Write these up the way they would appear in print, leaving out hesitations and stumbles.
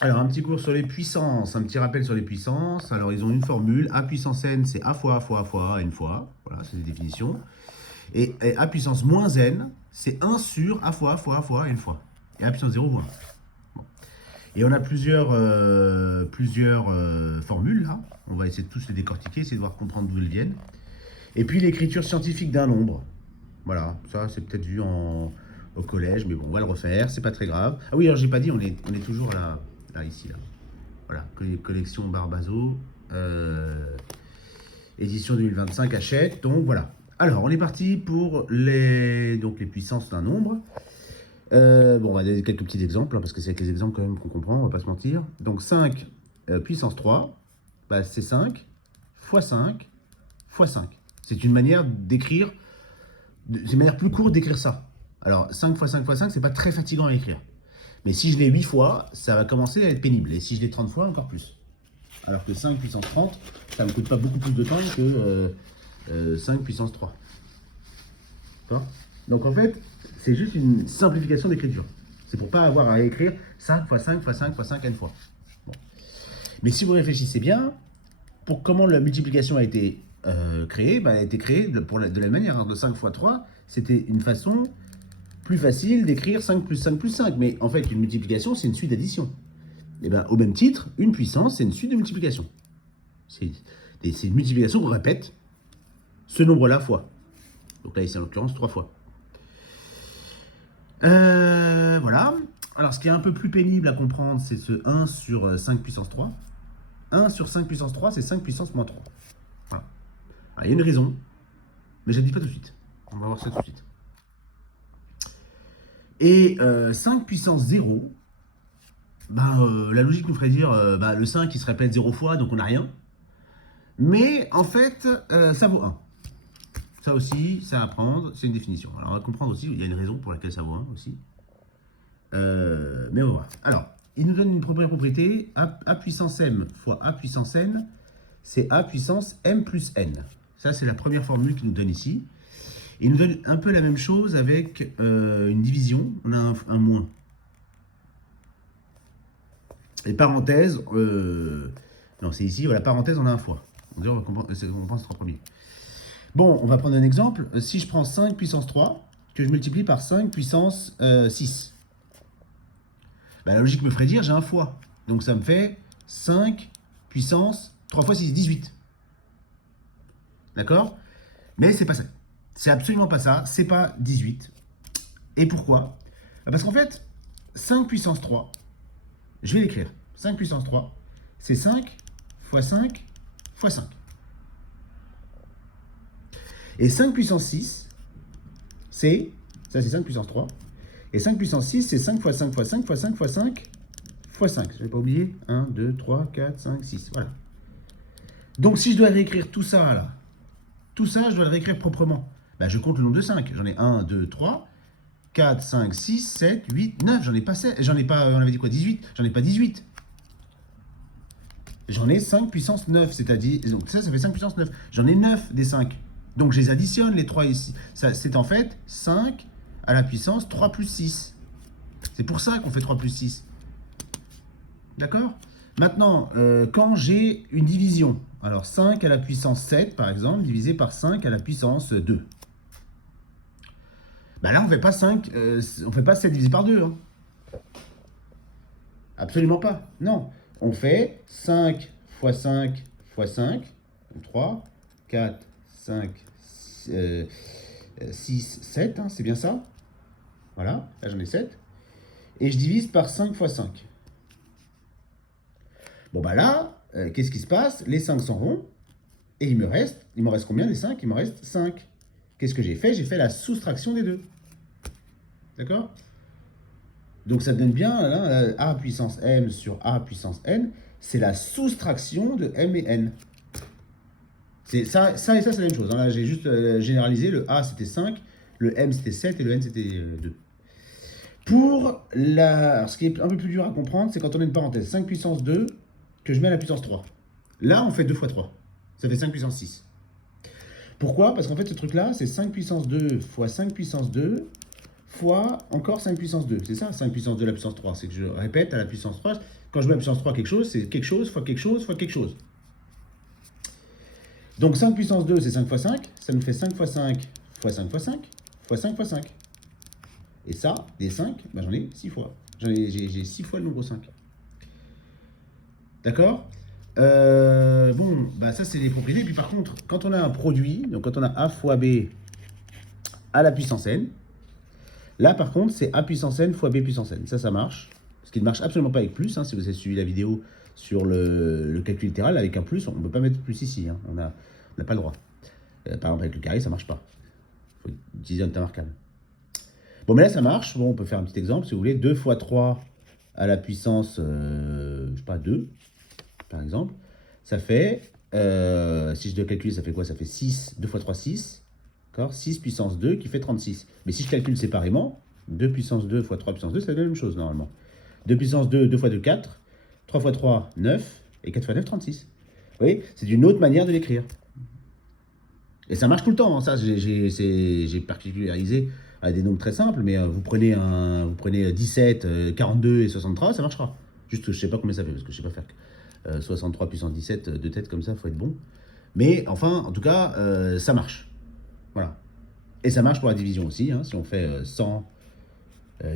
Alors, un petit cours sur les puissances, un petit rappel sur les puissances. Alors, ils ont une formule. A puissance n, c'est A fois A fois A fois A n fois. Voilà, c'est des définitions. Et A puissance moins n, c'est 1 sur A fois A fois A fois A n fois. Et A puissance 0 fois 1. Bon. Et on a plusieurs formules, là. On va essayer de tous les décortiquer, essayer de voir comprendre d'où elles viennent. Et puis, l'écriture scientifique d'un nombre. Voilà, ça, c'est peut-être vu au collège, mais bon, on va le refaire, c'est pas très grave. Ah oui, alors, j'ai pas dit, on est toujours là, ici, là. Voilà, collection Barbazo, édition 2025, achète. Donc voilà. Alors, on est parti pour donc les puissances d'un nombre. Bon, on va donner quelques petits exemples, hein, parce que c'est avec les exemples quand même qu'on comprend, on va pas se mentir. Donc 5 puissance 3, bah, c'est 5 fois 5 fois 5. C'est une manière d'écrire, c'est une manière plus courte d'écrire ça. Alors 5 fois 5 fois 5, c'est pas très fatigant à écrire. Mais si je l'ai 8 fois, ça va commencer à être pénible. Et si je l'ai 30 fois, encore plus. Alors que 5 puissance 30, ça ne me coûte pas beaucoup plus de temps que 5 puissance 3. D'accord. Donc en fait, c'est juste une simplification d'écriture. C'est pour pas avoir à écrire 5 fois 5 fois 5 fois 5 n fois. Bon. Mais si vous réfléchissez bien, pour comment la multiplication a été créée, bah, elle a été créée de la même manière. Hein, de 5 fois 3, c'était une façon plus facile d'écrire 5 plus 5 plus 5. Mais en fait, une multiplication, c'est une suite d'addition. Et ben, au même titre, une puissance, c'est une suite de multiplication. C'est une multiplication qu'on répète ce nombre-là fois. Donc là, ici, en l'occurrence, 3 fois. Voilà. Alors, ce qui est un peu plus pénible à comprendre, c'est ce 1 sur 5 puissance 3. 1 sur 5 puissance 3, c'est 5 puissance moins 3. Voilà. Alors, il y a une raison, mais je ne la dis pas tout de suite. On va voir ça tout de suite. Et 5 puissance 0, bah, la logique nous ferait dire bah, le 5 il se répète 0 fois, donc on n'a rien. Mais en fait, ça vaut 1. Ça aussi, ça à apprendre, c'est une définition. Alors on va comprendre aussi, il y a une raison pour laquelle ça vaut 1 aussi. Mais on va voir. Alors, il nous donne une première propriété, A puissance m fois A puissance n, c'est A puissance m plus n. Ça, c'est la première formule qu'il nous donne ici. Il nous donne un peu la même chose avec une division, on a un moins. Et parenthèse, non, c'est ici, voilà, parenthèse, on a un fois. On dirait, on pense les trois premiers. Bon, on va prendre un exemple. Si je prends 5 puissance 3, que je multiplie par 5 puissance 6, bah, la logique me ferait dire j'ai un fois. Donc ça me fait 5 puissance 3 fois 6, 18. D'accord? Mais c'est pas ça. C'est absolument pas ça. C'est pas 18. Et pourquoi? Parce qu'en fait, 5 puissance 3, je vais l'écrire. 5 puissance 3, c'est 5 fois 5 fois 5. Et 5 puissance 6, ça c'est 5 puissance 3. Et 5 puissance 6, c'est 5 fois 5 fois 5 fois 5 fois 5 fois 5. Je ne vais pas oublier. 1, 2, 3, 4, 5, 6. Voilà. Donc si je dois réécrire tout ça là, tout ça, je dois le réécrire proprement. Bah, je compte le nombre de 5. J'en ai 1, 2, 3, 4, 5, 6, 7, 8, 9. J'en ai pas 7. J'en ai pas, on avait dit quoi, 18. J'en ai pas 18. J'en ai 5 puissance 9, c'est-à-dire, donc ça fait 5 puissance 9. J'en ai 9 des 5. Donc je les additionne, les 3 ici. C'est en fait 5 à la puissance 3 plus 6. C'est pour ça qu'on fait 3 plus 6. D'accord? Maintenant, quand j'ai une division, alors 5 à la puissance 7, par exemple, divisé par 5 à la puissance 2. Ben là, on ne fait pas 7 divisé par 2. Hein. Absolument pas. Non. On fait 5 fois 5 fois 5, donc 3, 4, 5, 6, 7, hein, c'est bien ça. Voilà, là j'en ai 7. Et je divise par 5 fois 5. Bon bah là, qu'est-ce qui se passe? Les 5 s'en vont. Et il me reste combien des 5? Il me reste 5. Qu'est-ce que j'ai fait? J'ai fait la soustraction des deux. D'accord? Donc ça donne bien, là, A puissance m sur A puissance n, c'est la soustraction de m et n. C'est ça et ça, c'est la même chose. Hein. Là, j'ai juste généralisé. Le A, c'était 5, le m, c'était 7 et le n, c'était 2. Alors, ce qui est un peu plus dur à comprendre, c'est quand on a une parenthèse 5 puissance 2 que je mets à la puissance 3. Là, on fait 2 fois 3. Ça fait 5 puissance 6. Pourquoi? Parce qu'en fait, ce truc-là, c'est 5 puissance 2 fois 5 puissance 2 fois encore 5 puissance 2. C'est ça, 5 puissance 2 à la puissance 3. C'est que je répète à la puissance 3. Quand je mets à la puissance 3 quelque chose, c'est quelque chose fois quelque chose fois quelque chose. Donc 5 puissance 2, c'est 5 fois 5. Ça nous fait 5 fois 5 fois 5 fois 5 fois 5 fois 5. Et ça, des 5, ben j'en ai 6 fois. J'ai 6 fois le nombre 5. D'accord. Bon, bah ça c'est les propriétés. Puis par contre, quand on a un produit, donc quand on a A fois B à la puissance n, là par contre c'est A puissance n fois B puissance n. Ça marche. Ce qui ne marche absolument pas avec plus. Hein, si vous avez suivi la vidéo sur le calcul littéral, avec un plus, on ne peut pas mettre plus ici. Hein, on n'a pas le droit. Par exemple avec le carré, ça ne marche pas. Il faut utiliser un temps marquable. Bon, mais là ça marche. Bon, on peut faire un petit exemple si vous voulez. 2 fois 3 à la puissance, je sais pas, 2. Par exemple, ça fait, si je dois calculer, ça fait quoi? Ça fait 6, 2 fois 3, 6, d'accord? 6 puissance 2 qui fait 36. Mais si je calcule séparément, 2 puissance 2 fois 3 puissance 2, c'est la même chose normalement. 2 puissance 2, 2 fois 2, 4, 3 fois 3, 9, et 4 fois 9, 36. Vous voyez? C'est une autre manière de l'écrire. Et ça marche tout le temps, hein. Ça, j'ai particularisé à des nombres très simples, mais vous prenez 17, 42 et 63, ça marchera. Juste que je ne sais pas combien ça fait, parce que je ne sais pas faire 63 puissance 17 de tête comme ça, il faut être bon. Mais enfin, en tout cas, ça marche. Voilà. Et ça marche pour la division aussi. Hein. Si on fait 100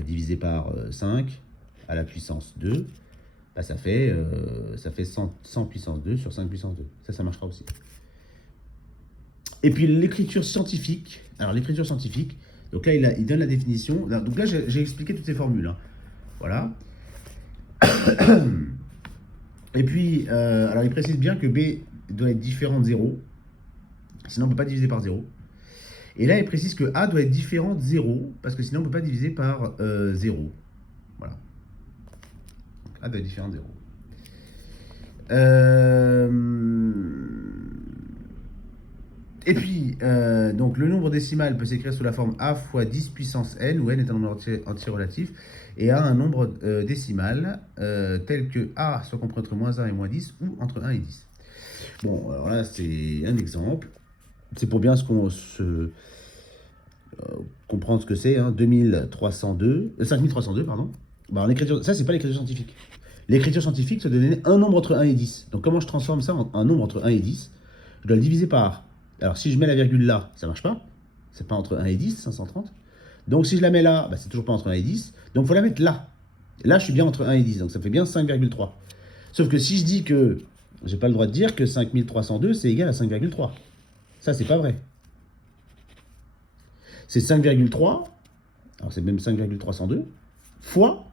divisé par 5 à la puissance 2, bah, ça fait 100 puissance 2 sur 5 puissance 2. Ça marchera aussi. Et puis l'écriture scientifique. Alors l'écriture scientifique, donc là il donne la définition. Donc là j'ai expliqué toutes ces formules. Hein. Voilà. Et puis, alors il précise bien que B doit être différent de 0. Sinon on ne peut pas diviser par 0. Et là il précise que A doit être différent de 0. Parce que sinon on ne peut pas diviser par 0. Voilà. Donc A doit être différent de 0. Et puis, donc le nombre décimal peut s'écrire sous la forme A fois 10 puissance n, où n est un nombre entier relatif, et A un nombre décimal, tel que A soit compris entre moins 1 et moins 10, ou entre 1 et 10. Bon, alors là, c'est un exemple. C'est pour bien comprendre ce que c'est, hein, 5302, pardon. Bah, en écriture, ça, c'est pas l'écriture scientifique. L'écriture scientifique, c'est de donner un nombre entre 1 et 10. Donc, comment je transforme ça en un nombre entre 1 et 10? Je dois le diviser par... Alors, si je mets la virgule là, ça marche pas. C'est pas entre 1 et 10, 530. Donc, si je la mets là, bah, c'est toujours pas entre 1 et 10. Donc, il faut la mettre là. Là, je suis bien entre 1 et 10. Donc, ça fait bien 5,3. Sauf que si je dis que... J'ai pas le droit de dire que 5302, c'est égal à 5,3. Ça, c'est pas vrai. C'est 5,3, alors c'est même 5,302, fois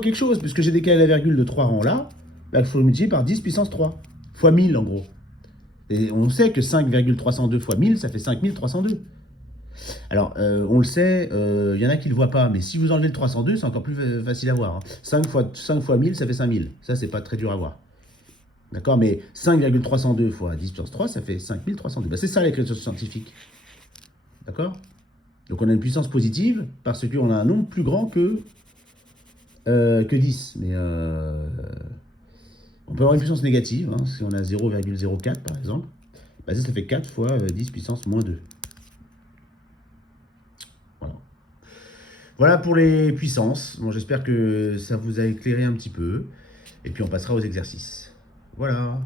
quelque chose, puisque j'ai décalé la virgule de 3 rangs là, il faut le multiplier par 10 puissance 3, fois 1000 en gros. Et on sait que 5,302 fois 1000, ça fait 5302. Alors, on le sait, il y en a qui ne le voient pas, mais si vous enlevez le 302, c'est encore plus facile à voir. Hein. 5 fois 1000, ça fait 5000. Ça, c'est pas très dur à voir. D'accord? Mais 5,302 fois 10 puissance 3, ça fait 5302. Bah, c'est ça l'écriture scientifique. D'accord? Donc on a une puissance positive parce qu'on a un nombre plus grand que 10. Mais on peut avoir une puissance négative. Hein, si on a 0,04 par exemple, bah ça fait 4 fois 10 puissance moins 2. Voilà. Voilà pour les puissances. Bon, j'espère que ça vous a éclairé un petit peu. Et puis on passera aux exercices. Voilà.